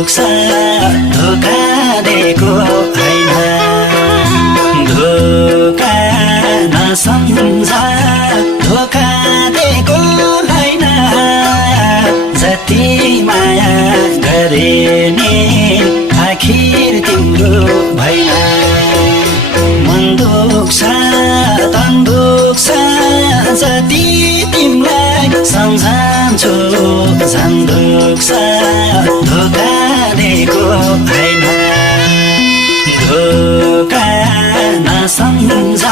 दुख्छ धोका दिएको हैन धोका नसम्झ धोका दिएको हैन जति माया गरे नि आखिर तिम्रो भएन मन दुख्छ तन दुख्छ जति तिमीलाई सम्झन्छु झन् दुख्छ धोका दिएको हैन धोका नसम्झ